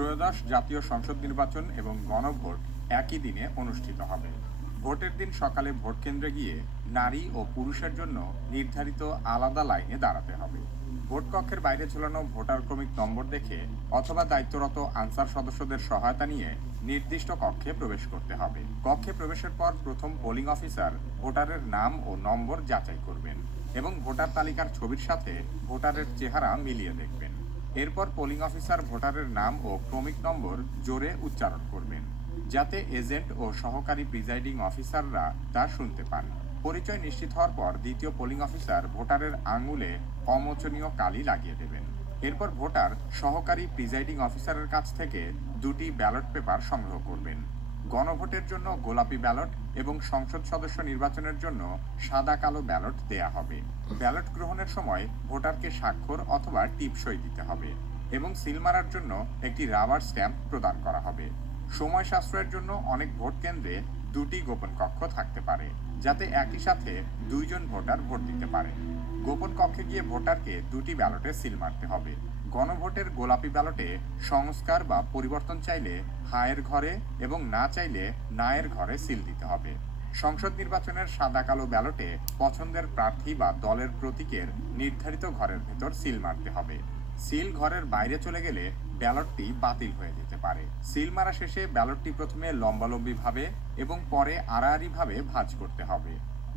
ত্রয়োদশ জাতীয় সংসদ নির্বাচন এবং গণভোট একই দিনে অনুষ্ঠিত হবে। ভোটের দিন সকালে ভোট কেন্দ্রে গিয়ে নারী ও পুরুষের জন্য নির্ধারিত আলাদা লাইনে দাঁড়াতে হবে। ভোট কক্ষের বাইরে ঝোলানো ভোটার ক্রমিক নম্বর দেখে অথবা দায়িত্বরত আনসার সদস্যদের সহায়তা নিয়ে নির্দিষ্ট কক্ষে প্রবেশ করতে হবে। কক্ষে প্রবেশের পর প্রথম পোলিং অফিসার ভোটারের নাম ও নম্বর যাচাই করবেন এবং ভোটার তালিকার ছবির সাথে ভোটারের চেহারা মিলিয়ে দেখবেন। এরপর পোলিং অফিসার ভোটারের নাম ও ক্রমিক নম্বর জোরে উচ্চারণ করবেন, যাতে এজেন্ট ও সহকারী প্রিজাইডিং অফিসাররা তা শুনতে পান। পরিচয় নিশ্চিত হওয়ার পর দ্বিতীয় পোলিং অফিসার ভোটারের আঙুলে অমোচনীয় কালি লাগিয়ে দেবেন। এরপর ভোটার সহকারী প্রিজাইডিং অফিসারের কাছ থেকে দুটি ব্যালট পেপার সংগ্রহ করবেন। গণভোটের জন্য গোলাপি ব্যালট এবং সংসদ সদস্য নির্বাচনের জন্য সাদা কালো ব্যালট দেয়া হবে। ব্যালট গ্রহণের সময় ভোটারকে স্বাক্ষর অথবা টিপসই দিতে হবে এবং সিল মারার জন্য একটি রাবার স্ট্যাম্প প্রদান করা হবে। সময় সাশ্রয়ের জন্য অনেক ভোট কেন্দ্রে দুটি গোপন কক্ষ থাকতে পারে, যাতে একই সাথে দুইজন ভোটার ভোট দিতে পারে। গোপন কক্ষে গিয়ে ভোটারকে দুটি ব্যালটে সিল মারতে হবে। গণভোটের গোলাপি ব্যালটে সংস্কার বা পরিবর্তন চাইলে হায়ের ঘরে এবং না চাইলে নায়ের ঘরে সিল দিতে হবে। সংসদ নির্বাচনের সাদা কালো ব্যালটে পছন্দের প্রার্থী বা দলের প্রতীকের নির্ধারিত ঘরের ভেতর সিল মারতে হবে। সিল ঘরের বাইরে চলে গেলে ব্যালটটি বাতিল হয়ে যেতে পারে। সিল মারা শেষে ব্যালটটি প্রথমে লম্বালম্বিভাবে এবং পরে আড়াআড়িভাবে ভাঁজ করতে হবে,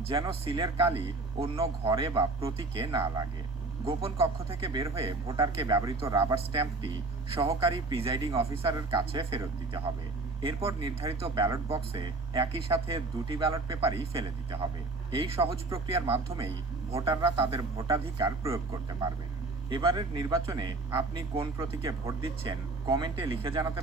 যেন সিলের কালি অন্য ঘরে বা প্রতীকে না লাগে। গোপন কক্ষ থেকে বের হয়ে ভোটারকে ব্যবহৃত রাবার স্ট্যাম্পটি সহকারী প্রিজাইডিং অফিসারের কাছে ফেরত দিতে হবে। এরপর নির্ধারিত ব্যালট বক্সে একই সাথে দুটি ব্যালট পেপারই ফেলে দিতে হবে। এই সহজ প্রক্রিয়ার মাধ্যমেই ভোটাররা তাদের ভোটাধিকার প্রয়োগ করতে পারবেন। এবারের নির্বাচনে আপনি কোন প্রতীকে ভোট দিচ্ছেন কমেন্টে লিখে জানাতে